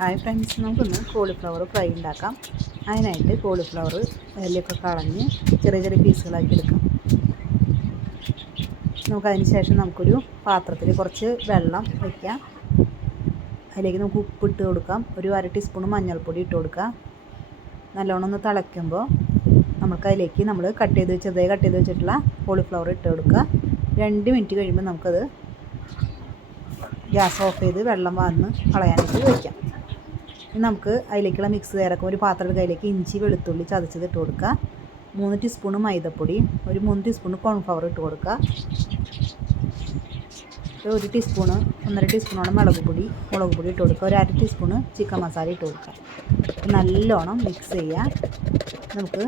Hi friends, നമുക്കൊന്ന് cauliflower fry ഉണ്ടാക്കാം. അതിനായിട്ട് കോളിഫ്ലവർ എല്ലൊക്കെ കളഞ്ഞ് ചെറിയ ചെറിയ പീസുകളാക്കി എടുക്കാം. നമുക്കതിന് ശേഷം നമുക്കൊരു പാത്രത്തിൽ കുറച്ച് വെള്ളം വയ്ക്കാം. അതിലേക്ക് നമുക്ക് ഉപ്പിട്ട് കൊടുക്കാം. ഒരു 1/2 ടീസ്പൂൺ മഞ്ഞൾപ്പൊടി ഇട്ട് കൊടുക്കാം. നല്ലോണം ഒന്ന് തിളയ്ക്കുമ്പോൾ നമുക്കതിലേക്ക് നമ്മൾ ചെറുതായി കട്ട് ചെയ്ത് വെച്ചിട്ടുള്ള കോളിഫ്ലവർ ഇട്ട് കൊടുക്കുക. 2 മിനിറ്റ് കഴിയുമ്പോൾ നമുക്കത് ഗ്യാസ് ഓഫ് ചെയ്ത് വെള്ളം വന്ന് കളയാനായിട്ട് വയ്ക്കാം. ഇനി നമുക്ക് അതിലേക്കുള്ള മിക്സ് തയ്യാറാക്കാം. ഒരു പാത്രത്തിൽ അതിലേക്ക് ഇഞ്ചി വെളുത്തുള്ളി ചതച്ചത് ഇട്ട് കൊടുക്കുക. 3 ടീസ്പൂൺ മൈദപ്പൊടി, ഒരു 3 ടീസ്പൂൺ കോൺഫ്ലവർ ഇട്ട് കൊടുക്കുക. 1 ടീസ്പൂൺ 1.5 ടീസ്പൂണോളം മുളക് പൊടി ഇട്ട് കൊടുക്കുക. ഒരു 1/2 ടീസ്പൂൺ ചിക്കൻ മസാല ഇട്ട് കൊടുക്കുക. നല്ലോണം മിക്സ് ചെയ്യുക. നമുക്ക്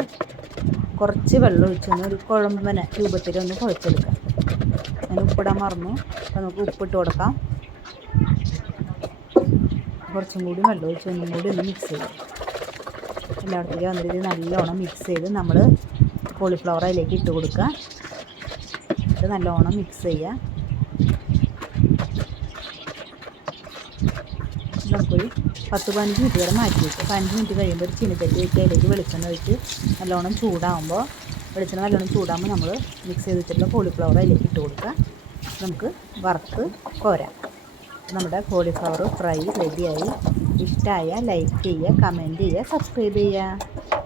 കുറച്ച് വെള്ളം ഒഴിച്ചൊന്ന് ഒരു കുഴമ്പനെ രൂപത്തിലൊന്ന് കുഴച്ചെടുക്കാം. ഞാൻ ഉപ്പിടാൻ മറന്നു, അപ്പോൾ നമുക്ക് ഉപ്പിട്ട് കൊടുക്കാം. കുറച്ചും കൂടി വെള്ളം ഒഴിച്ച് ഒന്നും കൂടി ഒന്ന് മിക്സ് ചെയ്യാം. എല്ലായിടത്തേക്കും വന്നിട്ട് നല്ലോണം മിക്സ് ചെയ്ത് നമ്മൾ കോളിഫ്ലവർ അതിലേക്ക് ഇട്ട് കൊടുക്കുക. ഇത് നല്ലോണം മിക്സ് ചെയ്യുക. നമുക്കൊരു 10-15 മിനിറ്റ് വരെ മാറ്റി വയ്ക്കുക. 15 മിനിറ്റ് കഴിയുമ്പോൾ ഒരു ചീനച്ചട്ടി വെച്ച് അതിലേക്ക് വെളിച്ചെണ്ണ ഒഴിച്ച് നല്ലോണം ചൂടാകുമ്പോൾ നമ്മൾ മിക്സ് ചെയ്ത് വെച്ചിട്ടുള്ള കോളിഫ്ലവർ അതിലേക്ക് ഇട്ട് കൊടുക്കുക. നമുക്ക് വറുത്ത് കോരാം. നമ്മുടെ കോളിഫ്ലവർ ഫ്രൈ റെഡിയായി. ഇഷ്ടമായ ലൈക്ക് ചെയ്യുക, കമൻറ്റ് ചെയ്യുക, സബ്സ്ക്രൈബ് ചെയ്യുക.